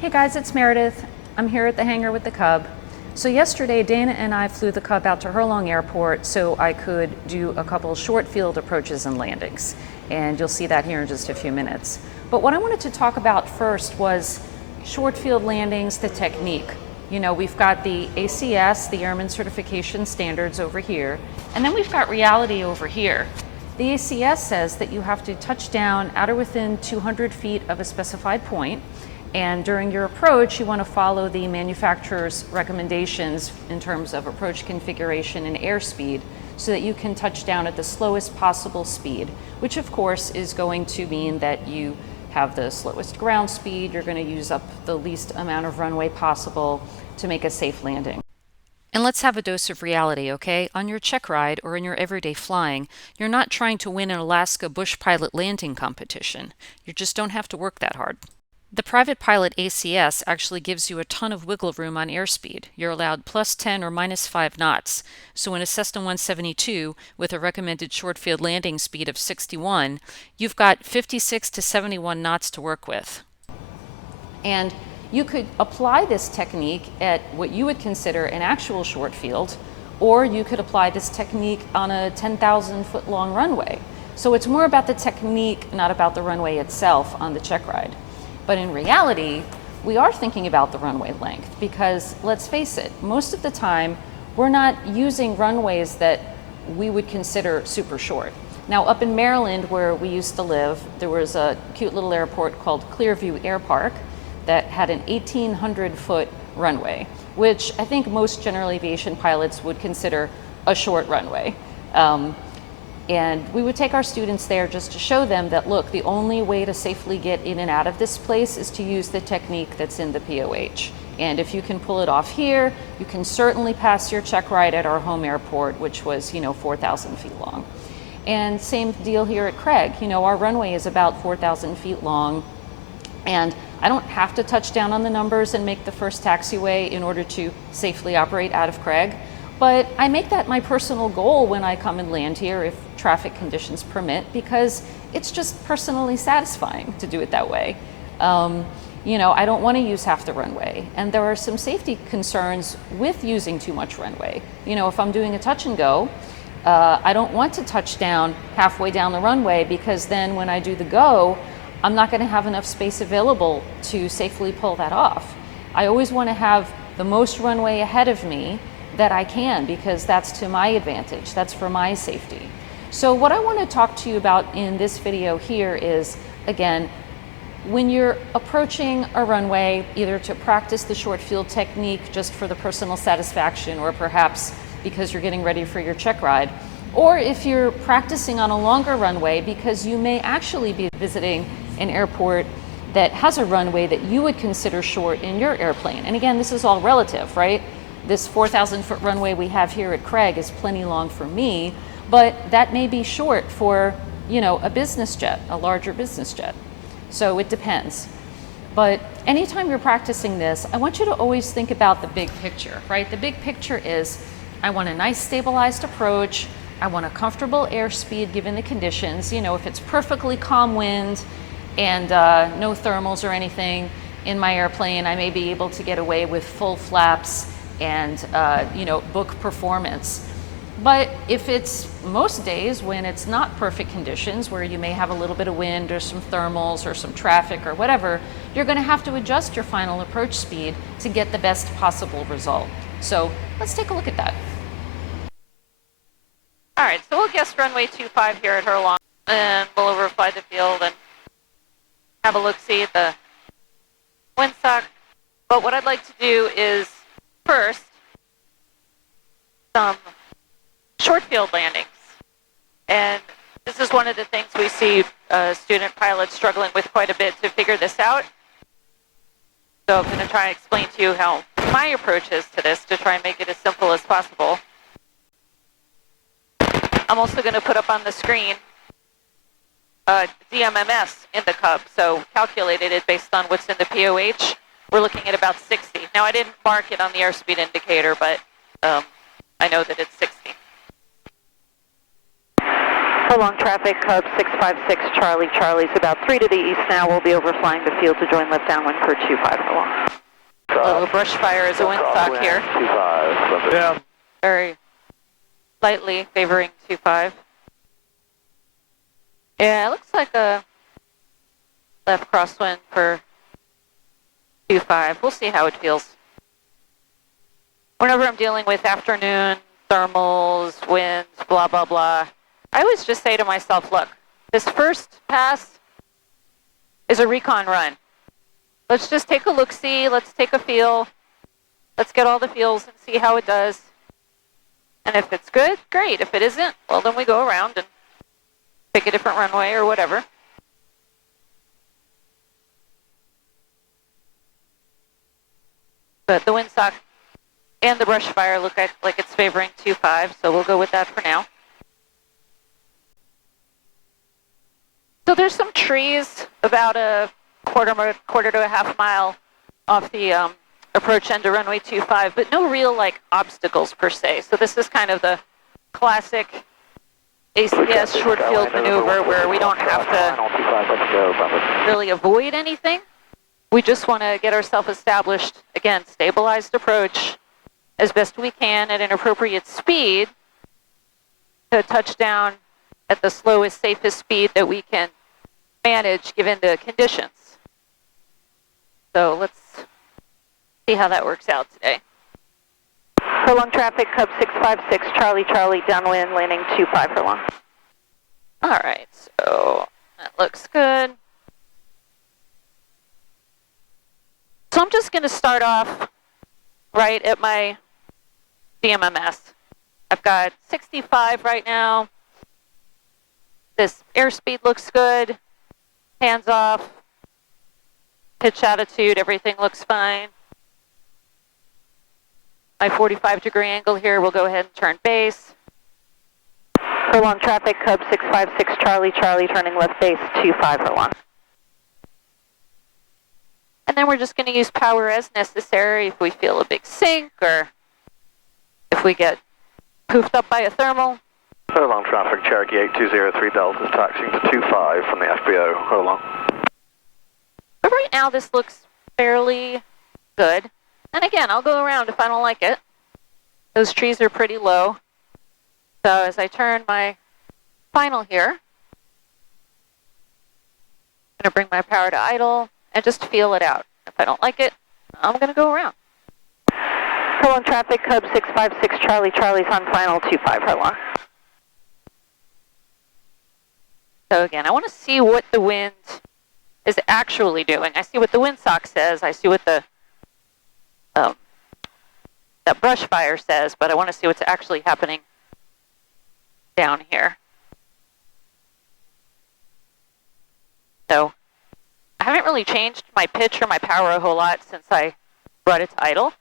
Hey guys, it's Meredith. I'm here at the hangar with the Cub. So yesterday, Dana and I flew the Cub out to Hurlong Airport so I could do a couple short field approaches and landings. And you'll see that here in just a few minutes. But what I wanted to talk about first was short field landings, the technique. You know, we've got the ACS, the Airman Certification Standards over here, and then we've got reality over here. The ACS says that you have to touch down at or within 200 feet of a specified point. And during your approach, you want to follow the manufacturer's recommendations in terms of approach configuration and airspeed so that you can touch down at the slowest possible speed, which of course is going to mean that you have the slowest ground speed, you're going to use up the least amount of runway possible to make a safe landing. And let's have a dose of reality, okay? On your check ride or in your everyday flying, you're not trying to win an Alaska bush pilot landing competition. You just don't have to work that hard. The private pilot ACS actually gives you a ton of wiggle room on airspeed. You're allowed plus 10 or minus 5 knots. So in a Cessna 172 with a recommended short field landing speed of 61, you've got 56 to 71 knots to work with. And you could apply this technique at what you would consider an actual short field, or you could apply this technique on a 10,000 foot long runway. So it's more about the technique, not about the runway itself on the check ride. But in reality, we are thinking about the runway length because let's face it, most of the time we're not using runways that we would consider super short. Now up in Maryland where we used to live, there was a cute little airport called Clearview Air Park that had an 1,800 foot runway, which I think most general aviation pilots would consider a short runway. And we would take our students there just to show them that, look, the only way to safely get in and out of this place is to use the technique that's in the POH. And if you can pull it off here, you can certainly pass your check ride at our home airport, which was, 4,000 feet long. And same deal here at Craig. Our runway is about 4,000 feet long. And I don't have to touch down on the numbers and make the first taxiway in order to safely operate out of Craig. But I make that my personal goal when I come and land here if traffic conditions permit, because it's just personally satisfying to do it that way. I don't want to use half the runway. And there are some safety concerns with using too much runway. If I'm doing a touch and go, I don't want to touch down halfway down the runway because then when I do the go, I'm not going to have enough space available to safely pull that off. I always want to have the most runway ahead of me that I can because that's to my advantage, that's for my safety. So what I want to talk to you about in this video here is, again, when you're approaching a runway, either to practice the short field technique just for the personal satisfaction or perhaps because you're getting ready for your check ride, or if you're practicing on a longer runway because you may actually be visiting an airport that has a runway that you would consider short in your airplane. And again, this is all relative, right? This 4,000 foot runway we have here at Craig is plenty long for me, but that may be short for, a business jet, a larger business jet. So it depends. But anytime you're practicing this, I want you to always think about the big picture, right? The big picture is, I want a nice stabilized approach. I want a comfortable airspeed given the conditions. If it's perfectly calm wind and no thermals or anything in my airplane, I may be able to get away with full flaps and book performance. But if it's most days when it's not perfect conditions, where you may have a little bit of wind or some thermals or some traffic or whatever, you're going to have to adjust your final approach speed to get the best possible result. So let's take a look at that. All right, so we'll guess runway 25 here at Hurlong, and we'll overfly the field and have a look-see at the windsock. But what I'd like to do is first some short field landings. And this is one of the things we see student pilots struggling with quite a bit to figure this out. So I'm going to try and explain to you how my approach is to this to try and make it as simple as possible. I'm also going to put up on the screen DMMS in the Cub, so calculated it based on what's in the POH. We're looking at about 60. Now I didn't mark it on the airspeed indicator, but I know that it's 60. For long traffic, Cub 656 Charlie. Charlie's about 3 to the east now. We'll be overflying the field to join left downwind for 25 for long. A little brush fire as a windsock here. 25. Yeah. Very slightly favoring 25. Yeah, it looks like a left crosswind for 25. We'll see how it feels. Whenever I'm dealing with afternoon thermals, winds, blah, blah, blah, I always just say to myself, look, this first pass is a recon run. Let's just take a look-see, let's take a feel, let's get all the feels and see how it does. And if it's good, great. If it isn't, well, then we go around and pick a different runway or whatever. But the windsock and the brush fire look like it's favoring 25, so we'll go with that for now. So there's some trees about a quarter to a half mile off the approach end to runway 25, but no real like obstacles per se. So this is kind of the classic ACS short field maneuver where we don't have to really avoid anything. We just want to get ourselves established, again, stabilized approach as best we can at an appropriate speed to touch down at the slowest, safest speed that we can manage given the conditions. So let's see how that works out today. For long traffic, Cub 656 Charlie, Charlie, downwind, landing 25 for long. All right, so that looks good. So I'm just going to start off right at my DMMS. I've got 65 right now. This airspeed looks good. Hands off. Pitch attitude, everything looks fine. My 45-degree angle here, we'll go ahead and turn base. For long traffic, Cub 656 Charlie, Charlie, turning left base 25 for long. And then we're just going to use power as necessary if we feel a big sink or if we get poofed up by a thermal. For long traffic, Cherokee 8203 Delta is taxiing to 25 from the FBO. Hold on. But right now this looks fairly good. And again, I'll go around if I don't like it. Those trees are pretty low. So as I turn my final here, I'm going to bring my power to idle and just feel it out. If I don't like it, I'm going to go around. For long traffic, Cub 656 Charlie, Charlie's on final 25 for long. So again, I want to see what the wind is actually doing. I see what the windsock says. I see what the that brush fire says, but I want to see what's actually happening down here. So I haven't really changed my pitch or my power a whole lot since I brought it to idle.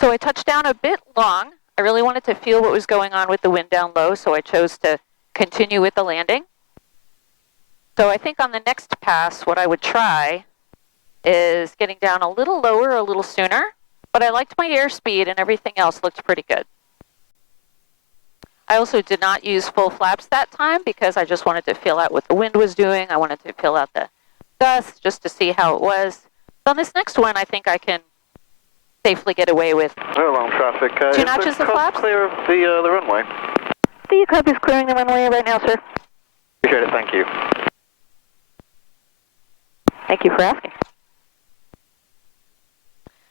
So I touched down a bit long. I really wanted to feel what was going on with the wind down low, so I chose to continue with the landing. So I think on the next pass, what I would try is getting down a little lower a little sooner, but I liked my airspeed and everything else looked pretty good. I also did not use full flaps that time because I just wanted to feel out what the wind was doing. I wanted to feel out the gusts just to see how it was. So on this next one, I think I can safely get away with No long traffic. 2 notches of flaps. Clear of the runway. The Cub is clearing the runway right now, sir. Appreciate it, thank you. Thank you for asking.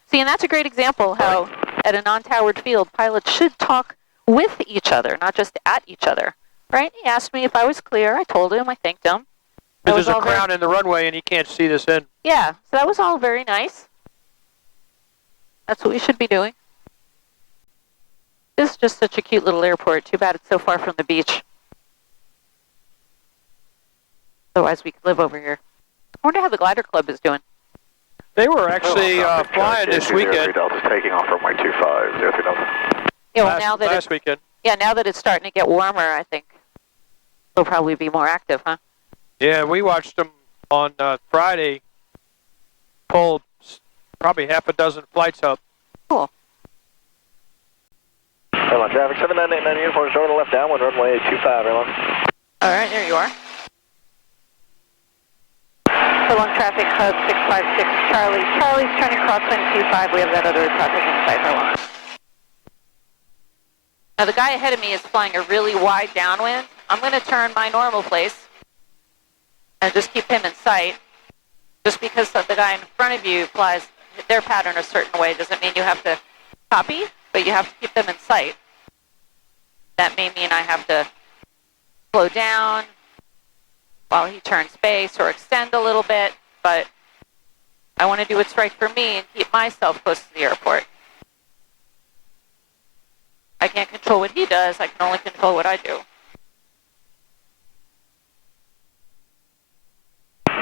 See, and that's a great example how at a non-towered field, pilots should talk with each other, not just at each other, right? He asked me if I was clear. I told him. I thanked him. There's a crown in the runway and he can't see this in. Yeah, so that was all very nice. That's what we should be doing. This is just such a cute little airport. Too bad it's so far from the beach. Otherwise, we could live over here. I wonder how the glider club is doing. They were actually flying this weekend. Delta's taking off runway 25, 03 Delta. Yeah, well, last weekend. Yeah, now that it's starting to get warmer, I think they'll probably be more active, huh? Yeah, we watched them on Friday. Pulled probably half a dozen flights up. Cool. Airline traffic 7989 uniform, short of the left downwind, runway 25, airline. All right, there you are. Long traffic, Hub 656 Charlie. Charlie's turning crosswind 25. We have that other traffic in sight for long. Now the guy ahead of me is flying a really wide downwind. I'm going to turn my normal place and just keep him in sight. Just because the guy in front of you flies their pattern a certain way doesn't mean you have to copy, but you have to keep them in sight. That may mean I have to slow down while he turns base or extend a little bit, but I want to do what's right for me and keep myself close to the airport. I can't control what he does, I can only control what I do.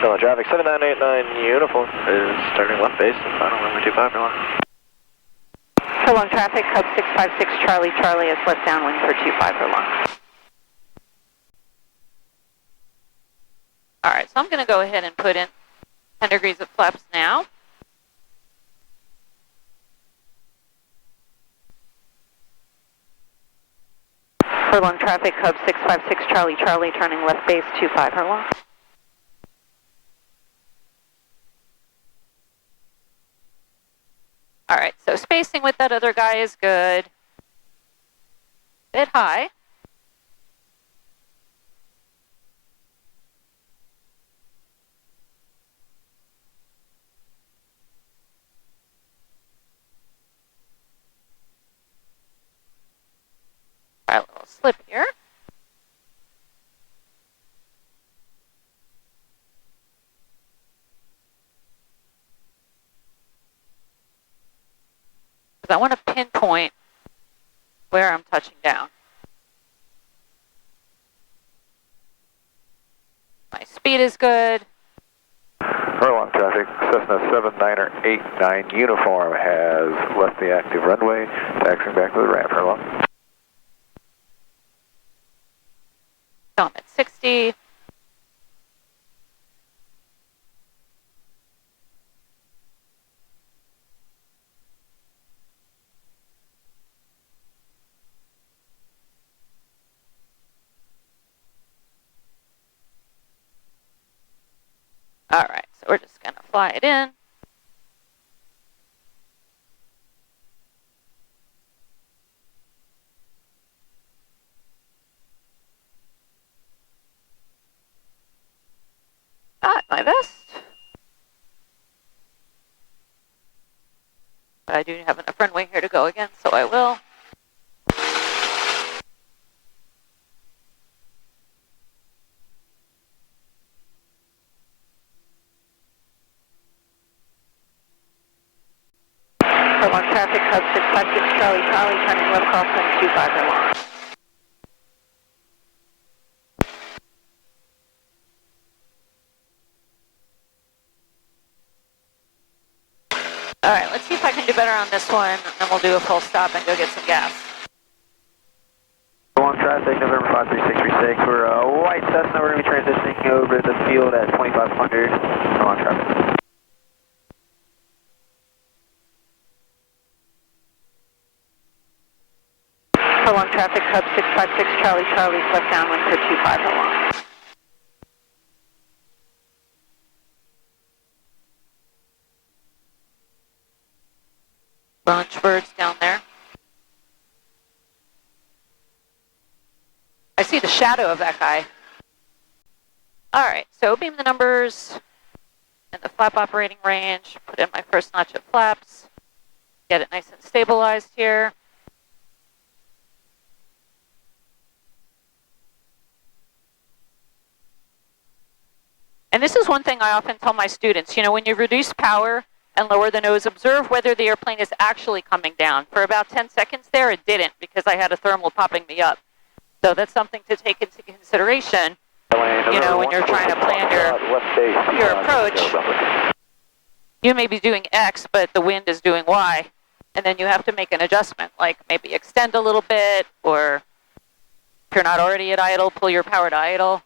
Airline traffic 7989 uniform is starting left base and final runway 25, airline. So long traffic, Hub 656 Charlie. Charlie is left downwind for 25 for long. All right, so I'm going to go ahead and put in 10 degrees of flaps now. Furlong traffic, Hub 656 Charlie. Charlie turning left base 25 furlong. All right, so spacing with that other guy is good. Bit high. All right, a little slip here. Because I want to pinpoint where I'm touching down. My speed is good. Furlong traffic, Cessna 7989 uniform has left the active runway, taxiing back to the ramp, furlong. I'm at 60. All right, so we're just going to fly it in. Got my vest. But I do have enough runway here to go again, so I will. Furlong traffic, Hub 656 Charlie. Charlie turning left crosswind 25 furlong. All right, let's see if I can do better on this one, and then we'll do a full stop and go get some gas. Furlong traffic, November 53636. We're white Cessna. We're going to be transitioning over the field at 2500. Furlong traffic. Furlong traffic, Hub 656 Charlie. Charlie's left downwind for 25 furlong. Bunch of birds down there. I see the shadow of that guy. All right, so beam the numbers and the flap operating range. Put in my first notch of flaps. Get it nice and stabilized here. And this is one thing I often tell my students, you know, when you reduce power and lower the nose, observe whether the airplane is actually coming down. For about 10 seconds there, it didn't because I had a thermal popping me up. So that's something to take into consideration, you know, when you're trying to plan your approach. you may be doing X, but the wind is doing Y. And then you have to make an adjustment, like maybe extend a little bit, or if you're not already at idle, pull your power to idle.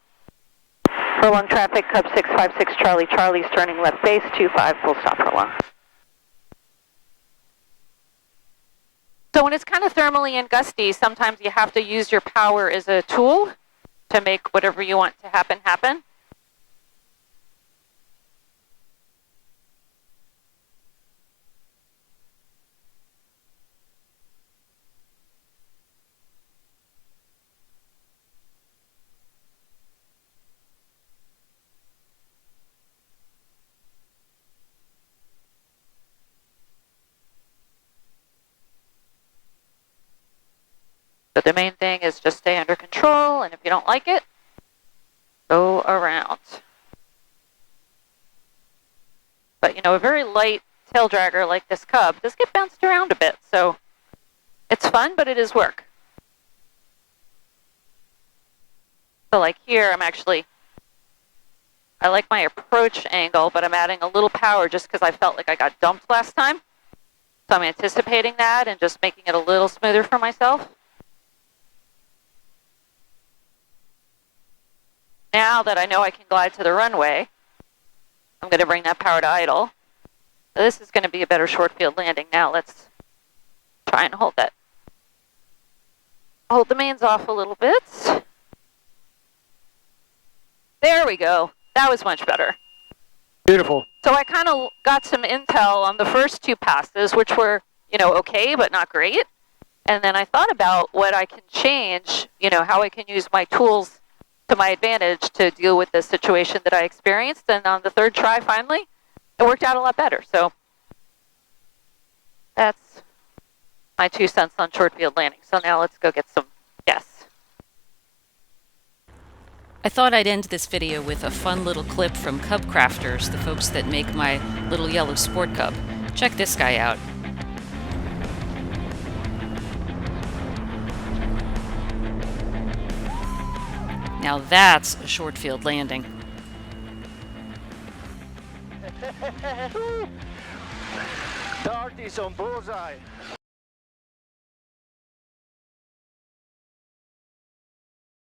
Furlong traffic, Cub 656 Charlie, Charlie's turning left base, 25, full stop Furlong. So when it's kind of thermally and gusty, sometimes you have to use your power as a tool to make whatever you want to happen, happen. But the main thing is just stay under control, and if you don't like it, go around. But you know, a very light tail dragger like this Cub does get bounced around a bit, so it's fun, but it is work. So like here, I like my approach angle, but I'm adding a little power just because I felt like I got dumped last time. So I'm anticipating that and just making it a little smoother for myself. Now that I know I can glide to the runway, I'm going to bring that power to idle. So this is going to be a better short field landing. Now let's try and hold that. Hold the mains off a little bit. There we go. That was much better. Beautiful. So I kind of got some intel on the first two passes, which were, you know, okay, but not great. And then I thought about what I can change, you know, how I can use my tools to my advantage to deal with the situation that I experienced. And on the third try, finally, it worked out a lot better. So that's my 2 cents on short field landing. So now let's go get some guests. I thought I'd end this video with a fun little clip from Cub Crafters, the folks that make my little yellow Sport Cub. Check this guy out. Now that's a short field landing. Dart is on bullseye.